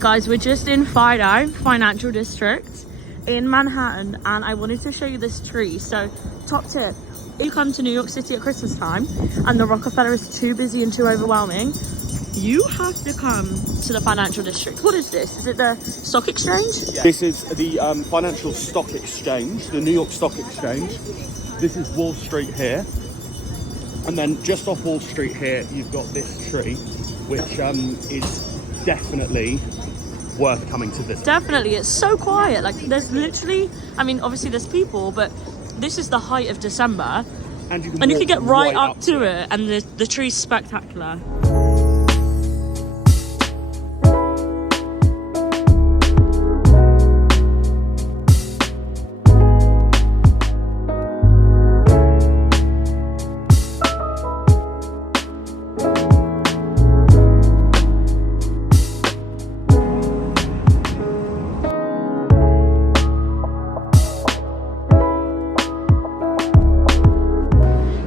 Guys, we're just in Fido Financial District in Manhattan, and I wanted to show you this tree. So, top tip, if you come to New York City at Christmas time and the Rockefeller is too busy and too overwhelming, you have to come to the Financial District. What is this? Is it the stock exchange? Yeah. This is the Financial Stock Exchange, the New York Stock Exchange. This is Wall Street here. And then just off Wall Street here, you've got this tree, which is definitely worth coming to visit. Definitely, it's so quiet. Like, there's literally, I mean, obviously there's people, but this is the height of December. And you can get right up to it, and the tree's spectacular.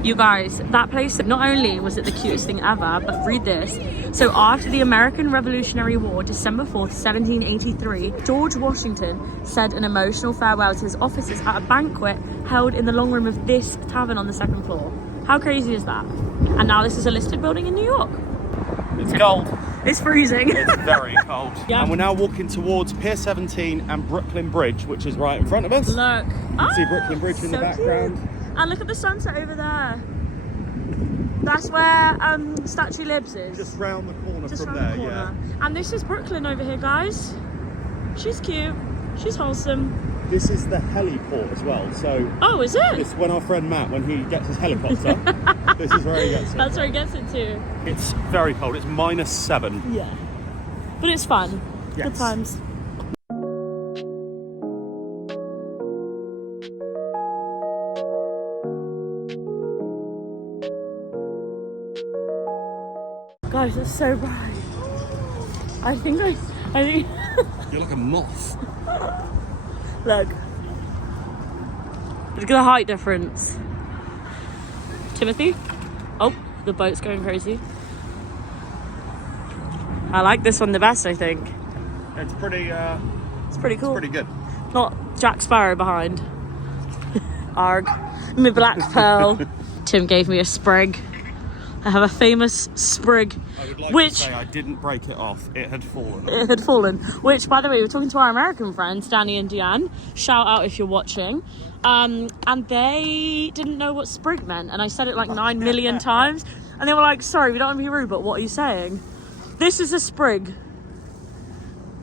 You guys, that place, not only was it the cutest thing ever, but read this. So after the American Revolutionary War, December 4th, 1783, George Washington said an emotional farewell to his officers at a banquet held in the long room of this tavern on the second floor. How crazy is that? And now this is a listed building in New York. It's cold. It's freezing. It's very cold. Yeah. And we're now walking towards Pier 17 and Brooklyn Bridge, which is right in front of us. Look. You can see Brooklyn Bridge in the background. Cute. And look at the sunset over there. That's where Statue Libs is. Just round the corner Just from round there, the corner. yeah. And this is Brooklyn over here, guys. She's cute. She's wholesome. This is the heliport as well. So oh, is it? It's when our friend Matt, when he gets his helicopter, this is where he gets it. That's where he gets it too. It's very cold. It's -7. Yeah. But it's fun. Yes. Good times. Guys, it's so bright. I think You're like a moth. look. Look at the height difference. Timothy? Oh, the boat's going crazy. I like this one the best, I think. It's pretty cool. It's pretty good. Not Jack Sparrow behind. Arg. My black pearl. Tim gave me a sprig. I have a famous sprig, I would like which to say I didn't break it off. It had fallen. it had fallen. Which, by the way, we're talking to our American friends, Danny and Deanne. Shout out if you're watching. And they didn't know what sprig meant, and I said it like 9 million times, and they were like, "Sorry, we don't want to be rude, but what are you saying?" This is a sprig.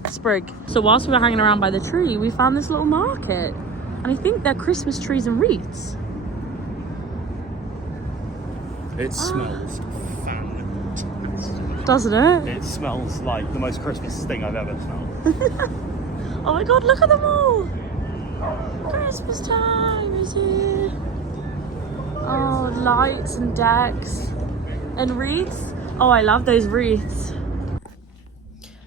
Sprig. So whilst we were hanging around by the tree, we found this little market, and I think they're Christmas trees and wreaths. It smells fantastic. Doesn't it? It smells like the most Christmas thing I've ever smelled. Oh my god, look at them all! Christmas time is here. Oh, lights and decks and wreaths. Oh, I love those wreaths.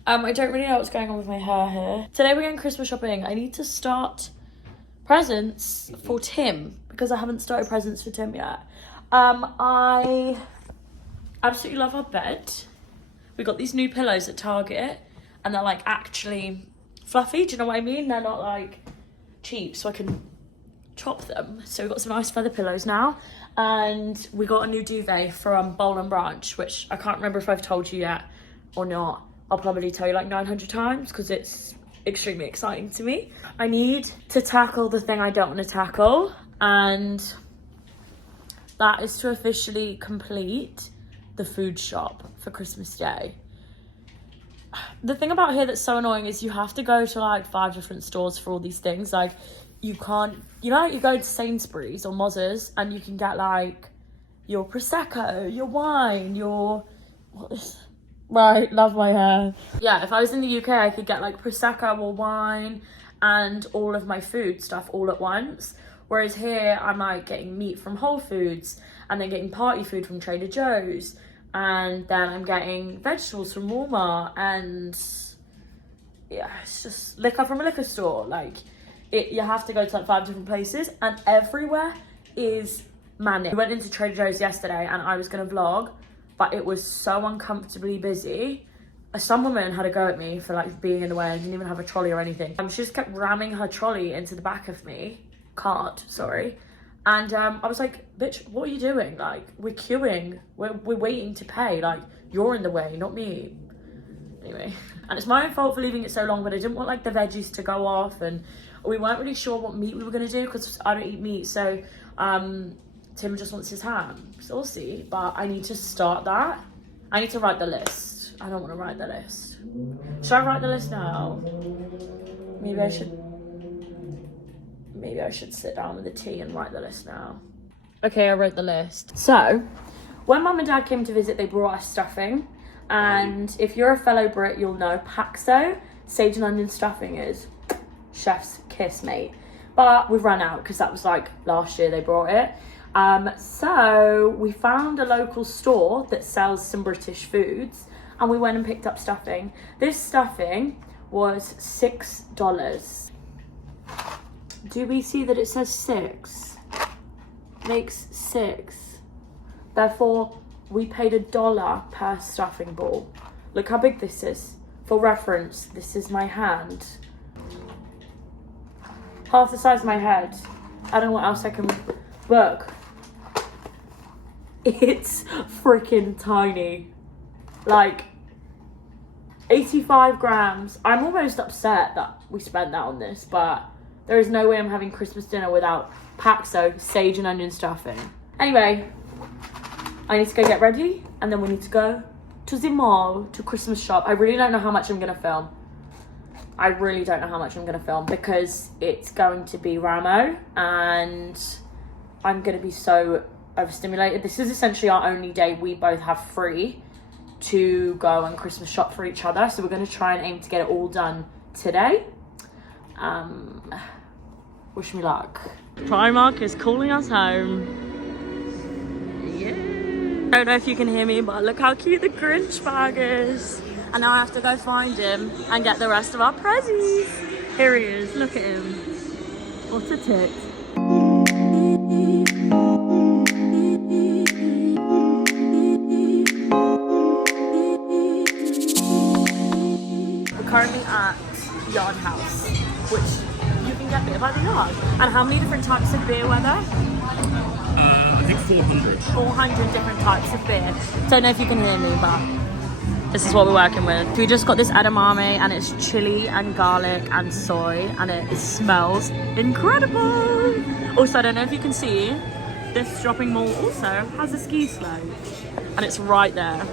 I don't really know what's going on with my hair here. Today we're going Christmas shopping. I need to start presents for Tim because I haven't started presents for Tim yet. I absolutely love our bed. We got these new pillows at Target, and they're like actually fluffy. Do you know what I mean? They're not like cheap, so I can chop them. So we've got some nice feather pillows now, and we got a new duvet from Bowl and Branch, which I can't remember if I've told you yet or not. I'll probably tell you like 900 times because it's extremely exciting to me. I need to tackle the thing I don't want to tackle, and that is to officially complete the food shop for Christmas Day. The thing about here that's so annoying is you have to go to like 5 different stores for all these things. Like, you can't, you know, you go to Sainsbury's or Moz's and you can get like your Prosecco, your wine, your, what is, right, love my hair. Yeah, if I was in the UK, I could get like Prosecco or wine and all of my food stuff all at once. Whereas here, I'm like getting meat from Whole Foods, and then getting party food from Trader Joe's, and then I'm getting vegetables from Walmart, and yeah, it's just liquor from a liquor store. Like, you have to go to like 5 different places, and everywhere is manic. We went into Trader Joe's yesterday, and I was gonna vlog, but it was so uncomfortably busy. some woman had a go at me for like being in the way. I didn't even have a trolley or anything. She just kept ramming her trolley into the back of me. Cart, sorry. And I was like, bitch, what are you doing? Like, we're queuing. We're waiting to pay. Like, you're in the way, not me. Anyway. And it's my own fault for leaving it so long, but I didn't want like the veggies to go off, and we weren't really sure what meat we were going to do because I don't eat meat. So Tim just wants his ham. So we'll see. But I need to start that. I need to write the list. I don't want to write the list. Should I write the list now? Maybe I should sit down with a tea and write the list now. Okay, I wrote the list. So, when Mum and Dad came to visit, they brought us stuffing. And if you're a fellow Brit, you'll know Paxo, sage and onion stuffing is chef's kiss, mate. But we've run out because that was like last year they brought it. So we found a local store that sells some British foods and we went and picked up stuffing. This stuffing was $6. Do we see that it says 6? Makes 6. Therefore, we paid $1 per stuffing ball. Look how big this is. For reference, this is my hand. Half the size of my head. I don't know what else I can... Look. It's freaking tiny. Like, 85 grams. I'm almost upset that we spent that on this, but there is no way I'm having Christmas dinner without Paxo, sage and onion stuffing. Anyway, I need to go get ready, and then we need to go to the mall to Christmas shop. I really don't know how much I'm going to film. I really don't know how much I'm going to film because it's going to be Ramo, and I'm going to be so overstimulated. This is essentially our only day we both have free to go and Christmas shop for each other, so we're going to try and aim to get it all done today. Wish me luck. Primark is calling us home. Yeah. I don't know if you can hear me, but look how cute the Grinch bag is. And now I have to go find him and get the rest of our prezzies. Here he is, look at him. What a tit. We're currently at Yard House, which you can get beer by the yard. And how many different types of beer were there? I think 400. 400 different types of beer. Don't know if you can hear me, but this is what we're working with. We just got this edamame and it's chili and garlic and soy and it smells incredible. Also, I don't know if you can see, this shopping mall also has a ski slope and it's right there.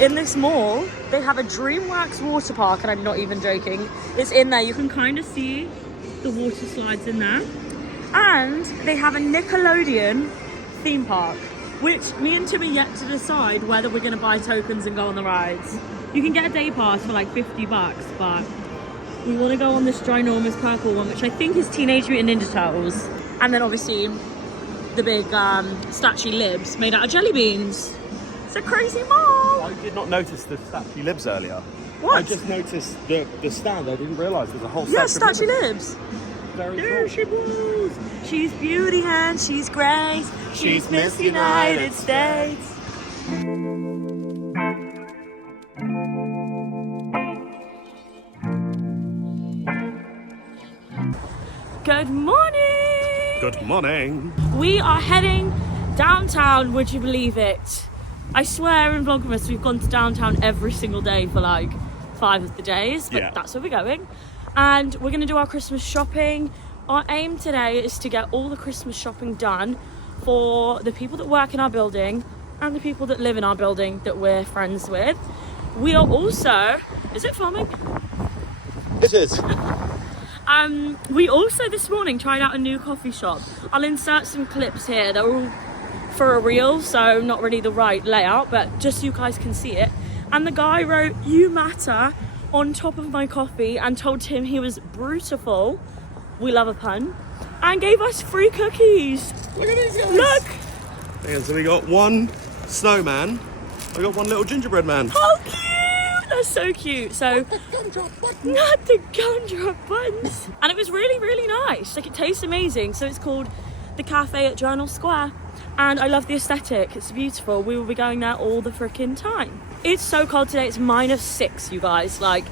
In this mall, they have a DreamWorks water park, and I'm not even joking. It's in there. You can kind of see the water slides in there. And they have a Nickelodeon theme park, which me and Tim are yet to decide whether we're going to buy tokens and go on the rides. You can get a day pass for like $50, but we want to go on this ginormous purple one, which I think is Teenage Mutant Ninja Turtles. And then obviously the big statue libs made out of jelly beans. It's a crazy mall. I did not notice the statue libs earlier. What? I just noticed the stand. I didn't realise there's a whole statue. Yeah, statue libs. Very There cool. she was. She's beauty and she's grace. She's Miss United States. Good morning. Good morning. We are heading downtown. Would you believe it? I swear in Vlogmas we've gone to downtown every single day for like 5 of the days, but yeah, that's where we're going. And we're going to do our Christmas shopping. Our aim today is to get all the Christmas shopping done for the people that work in our building and the people that live in our building that we're friends with. We are also... Is it filming? It is. We also this morning tried out a new coffee shop. I'll insert some clips here. They're all for a reel, so not really the right layout, but just so you guys can see it. And the guy wrote "You matter" on top of my coffee and told him he was beautiful, we love a pun, and gave us free cookies. Look at these guys. Look! And so we got one snowman, I got one little gingerbread man. How cute! They're so cute. So, not the gumdrop buttons. And it was really, really nice. Like, it tastes amazing. So it's called the Cafe at Journal Square. And I love the aesthetic. It's beautiful. We will be going there all the freaking time. It's so cold today. It's -6, you guys. Like,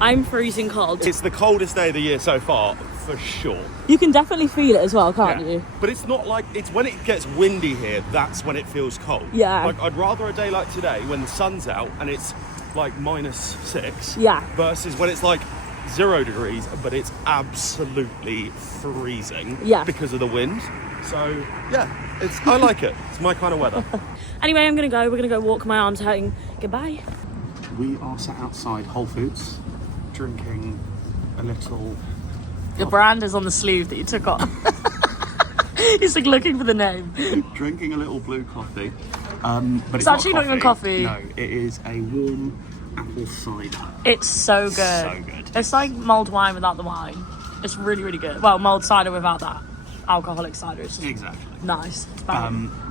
I'm freezing cold. It's the coldest day of the year so far, for sure. You can definitely feel it as well, can't you? But it's not like, it's when it gets windy here, that's when it feels cold. Yeah. Like, I'd rather a day like today when the sun's out and it's like -6. Yeah. Versus when it's like 0 degrees, but it's absolutely freezing. Yeah. Because of the wind. So, yeah, I like it. It's my kind of weather. Anyway, I'm gonna go. We're gonna go walk. My arm's hurting. Goodbye. We are sat outside Whole Foods, drinking a little... Your brand is on the sleeve that you took off. He's like looking for the name. Drinking a little blue coffee. But it's actually not even coffee. No, it is a warm apple cider. It's so good. So good. It's like mulled wine without the wine. It's really, really good. Well, mulled cider without that. Alcoholic cider. It's just Exactly. nice.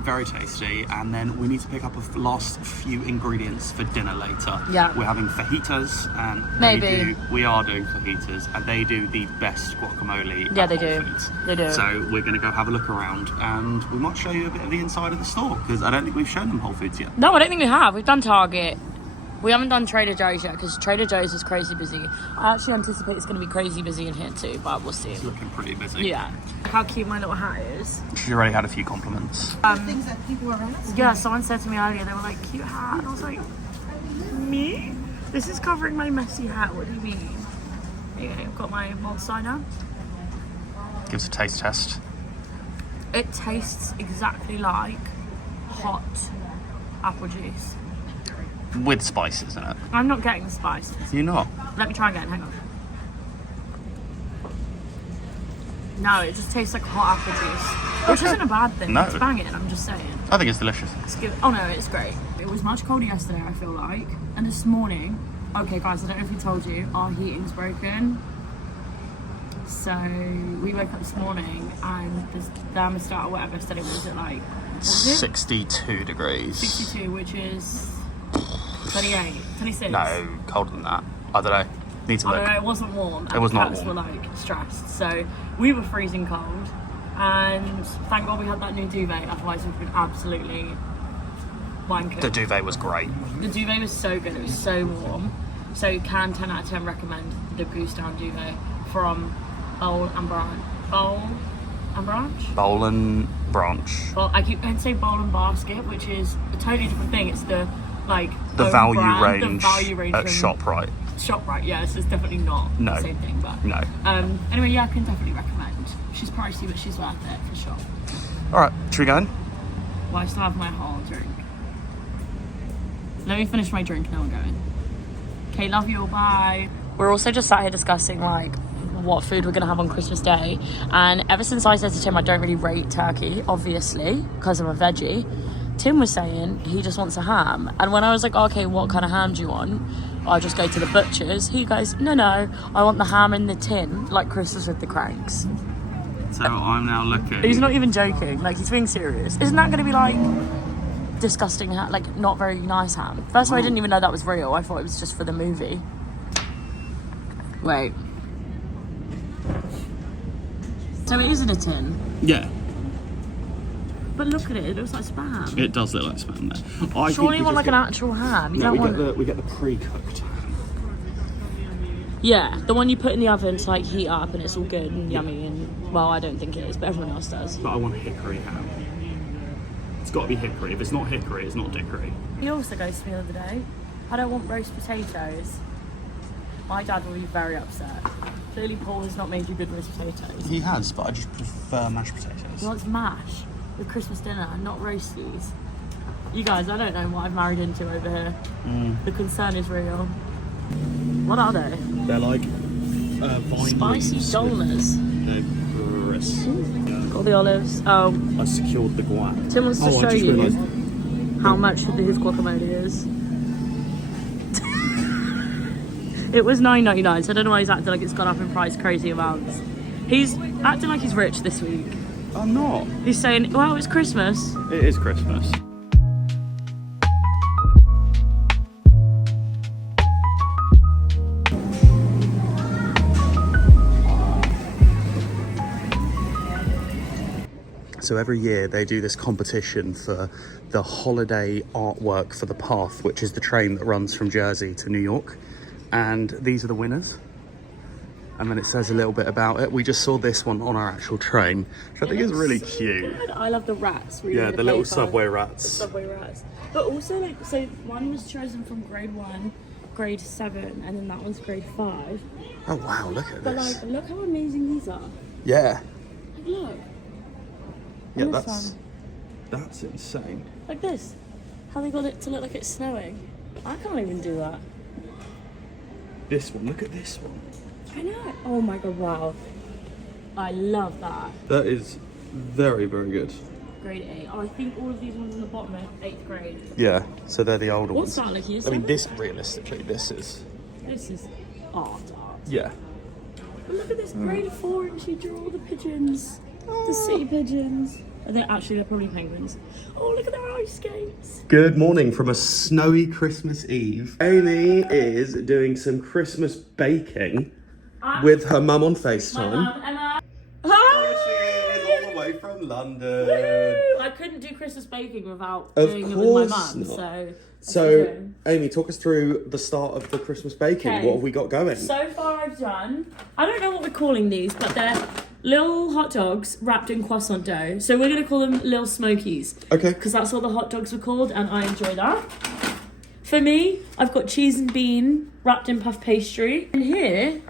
Very tasty. And then we need to pick up a last few ingredients for dinner later. Yeah. We're having fajitas, and we are doing fajitas, and they do the best guacamole. Yeah, at they Whole do. Foods. They do. So we're going to go have a look around, and we might show you a bit of the inside of the store, because I don't think we've shown them Whole Foods yet. No, I don't think we have. We've done Target. We haven't done Trader Joe's yet because Trader Joe's is crazy busy. I actually anticipate it's going to be crazy busy in here too, but we'll see. It's looking pretty busy. Yeah. How cute my little hat is. She's already had a few compliments. Things that people are asking. Yeah, someone said to me earlier, they were like, cute hat. And I was like, me? This is covering my messy hat. What do you mean? Here, I've got my mulled cider. Gives a taste test. It tastes exactly like hot apple juice. With spices in it. I'm not getting the spices. You're not? Let me try again, hang on. No, it just tastes like hot apple juice. Which isn't a bad thing. No. It's banging, I'm just saying. I think it's delicious. It's good. Oh no, it's great. It was much colder yesterday, I feel like. And this morning, okay guys, I don't know if we told you, our heating's broken. So we woke up this morning and the thermostat or whatever said it was at like, what was it? 62 degrees. 62, which is 28, 26. No, colder than that. I don't know. Need to I look. don't know, it wasn't warm. And It was the not cats warm. were like stressed. So we were freezing cold. And thank God we had that new duvet, otherwise we'd been absolutely wanking. The duvet was great. The duvet was so good, it was so warm. So can 10 out of 10 recommend the Goose Down duvet from Bowl and Branch. Bowl and Branch? Bowl and Branch. Well, I keep going to say Bowl and Basket, which is a totally different thing. It's the like The own value brand, range, the value range at from ShopRite. ShopRite, yeah, so it's definitely not No. the same thing, but No. anyway, yeah, I can definitely recommend. She's pricey, but she's worth it for sure. Alright, should we go in? Well, I still have my whole drink. Let me finish my drink, now we're going. Okay, love you all, bye. We're also just sat here discussing like what food we're gonna have on Christmas Day, and ever since I said to Tim I don't really rate turkey, obviously, because I'm a veggie, Tim was saying he just wants a ham. And when I was like, okay, what kind of ham do you want? I'll just go to the butcher's. He goes, no, I want the ham in the tin, like Christmas with the Cranks. So I'm now looking. He's not even joking, like he's being serious. Isn't that gonna be like disgusting, like not very nice ham? First of all, I didn't even know that was real. I thought it was just for the movie. Wait. So it is in a tin? Yeah, But look at it, it looks like spam. it does look like spam there. I Surely think you want like an actual ham. You No, don't want we get the pre-cooked ham. Yeah, the one you put in the oven to like heat up and it's all good and yummy and well, I don't think it is, but everyone else does. But I want hickory ham. It's got to be hickory. If it's not hickory, it's not dickory. He also goes to me the other day, I don't want roast potatoes. My dad will be very upset. Clearly Paul has not made you good roast potatoes. He has, but I just prefer mashed potatoes. He wants mash with Christmas dinner, not roasties. You guys, I don't know what I've married into over here. The concern is real. What are they? They're like vine Spicy leaves dolmas. with crisp. Got the olives. Oh, I secured the guac. Tim wants to I show just you realised. how much his guacamole is. It was $9.99, so I don't know why he's acting like it's gone up in price crazy amounts. He's acting like he's rich this week. I'm not. He's saying, well, it's Christmas. It is Christmas. So every year they do this competition for the holiday artwork for the Path, which is the train that runs from Jersey to New York. And these are the winners. And then it says a little bit about it. We just saw this one on our actual train, which I think is really cute. Good. I love the rats. Really, Yeah, the little subway The rats. subway rats. But also, like, so one was chosen from grade 1, grade 7, and then that one's grade 5. Oh wow, look at But this. like, look how amazing these are. Yeah. Like, look. Yeah, And this that's insane. like this. How they got it to look like it's snowing. I can't even do that. This one, look at this one. I know. Oh my god, wow. I love that. That is very, very good. Grade 8. Oh, I think all of these ones on the bottom are 8th grade. Yeah, so they're the older What's ones. that, like year I mean, 7? this, realistically, this is... This is art. Yeah. But look at this grade 4 and she drew all the pigeons. The city pigeons. And they're probably penguins. Oh, look at their ice skates. Good morning from a snowy Christmas Eve. Amy is doing some Christmas baking with her mum on FaceTime. My mum, Emma. There she is, all the way from London. Woo! I couldn't do Christmas baking without Of doing it with my course mum. not. So, So, Amy, talk us through the start of the Christmas baking. Okay. What have we got going? so far I've done, I don't know what we're calling these, but they're little hot dogs wrapped in croissant dough. So we're going to call them Little Smokies. Okay. Because that's what the hot dogs were called, and I enjoy that. For me, I've got cheese and bean wrapped in puff pastry. And here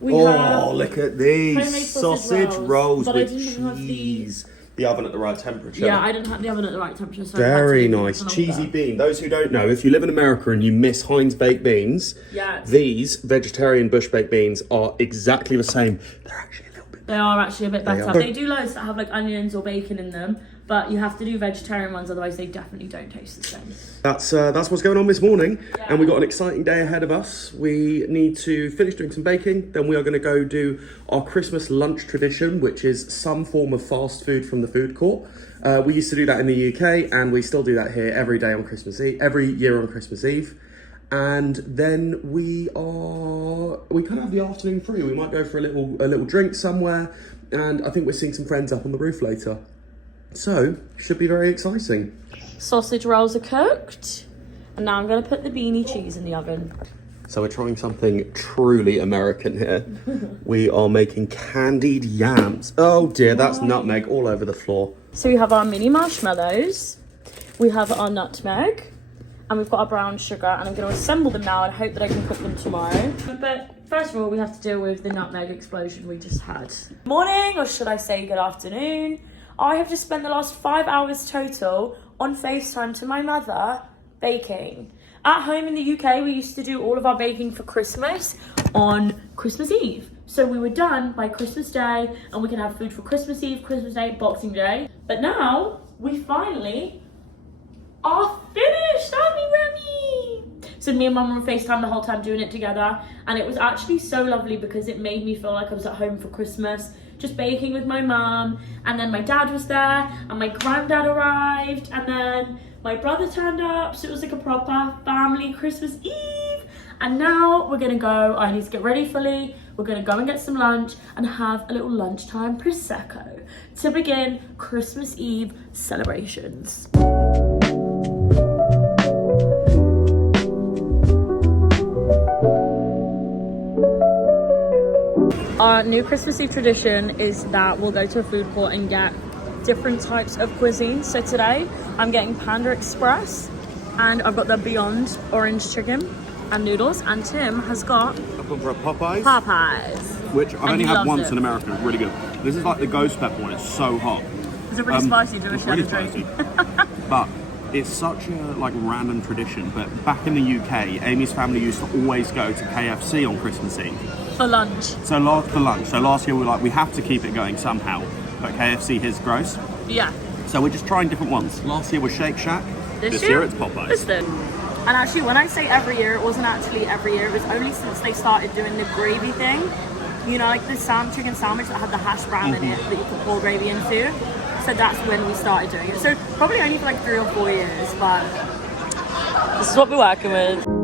we have... Oh, look at homemade these sausage rolls, but I with didn't have cheese. The oven at the right temperature. Yeah, I didn't have the oven at the right temperature, so I had to Very leave it nice. for longer. Cheesy bean. Those who don't know, if you live in America and you miss Heinz baked beans, Yeah. these vegetarian bush baked beans are exactly the same. They're actually a little bit... They are actually a bit better. are. They do loads that have like onions or bacon in them, but you have to do vegetarian ones, otherwise they definitely don't taste the same. That's what's going on this morning, and we've got an exciting day ahead of us. We need to finish doing some baking, then we are going to go do our Christmas lunch tradition, which is some form of fast food from the food court. We used to do that in the UK, and we still do that here every day on Christmas Eve, every year on Christmas Eve. And then we kind of have the afternoon free. We might go for a little drink somewhere, and I think we're seeing some friends up on the roof later. So, should be very exciting. Sausage rolls are cooked, and now I'm going to put the beanie cheese in the oven. So we're trying something truly American here. We are making candied yams. Oh dear, that's nutmeg all over the floor. So we have our mini marshmallows, we have our nutmeg, and we've got our brown sugar, and I'm going to assemble them now and hope that I can cook them tomorrow. But first of all, we have to deal with the nutmeg explosion we just had. Morning, or should I say good afternoon. I have just spent the last 5 hours total on FaceTime to my mother baking. At home in the UK, we used to do all of our baking for Christmas on Christmas Eve. So we were done by Christmas Day, and we can have food for Christmas Eve, Christmas Day, Boxing Day. But now, we finally are finished, aren't we, Remy? So me and Mum were on FaceTime the whole time doing it together, and it was actually so lovely because it made me feel like I was at home for Christmas, just baking with my mum. And then my dad was there, and my granddad arrived, and then my brother turned up, so it was like a proper family Christmas Eve. And now we're gonna go, I need to get ready fully, we're gonna go and get some lunch and have a little lunchtime Prosecco to begin Christmas Eve celebrations. Our new Christmas Eve tradition is that we'll go to a food court and get different types of cuisine. So today I'm getting Panda Express, and I've got the Beyond orange chicken and noodles, and Tim has got I've gone for a Popeyes, Popeyes, which I've and only he had loves once it. in America. It's really good. This is like the ghost pepper one. It's so hot. Is it really spicy? Do It's a really drink? spicy. But it's such a like random tradition. But back in the UK, Amy's family used to always go to KFC on Christmas Eve. For lunch. So for lunch. So last year we were like, we have to keep it going somehow. But KFC is gross. Yeah. So we're just trying different ones. Last year was Shake Shack. This year it's Popeyes. Listen. And actually, when I say every year, it wasn't actually every year. It was only since they started doing the gravy thing. You know, like the chicken sandwich that had the hash brown in it that you could pour gravy into. So that's when we started doing it. So probably only for like 3 or 4 years, but this is what we're working with.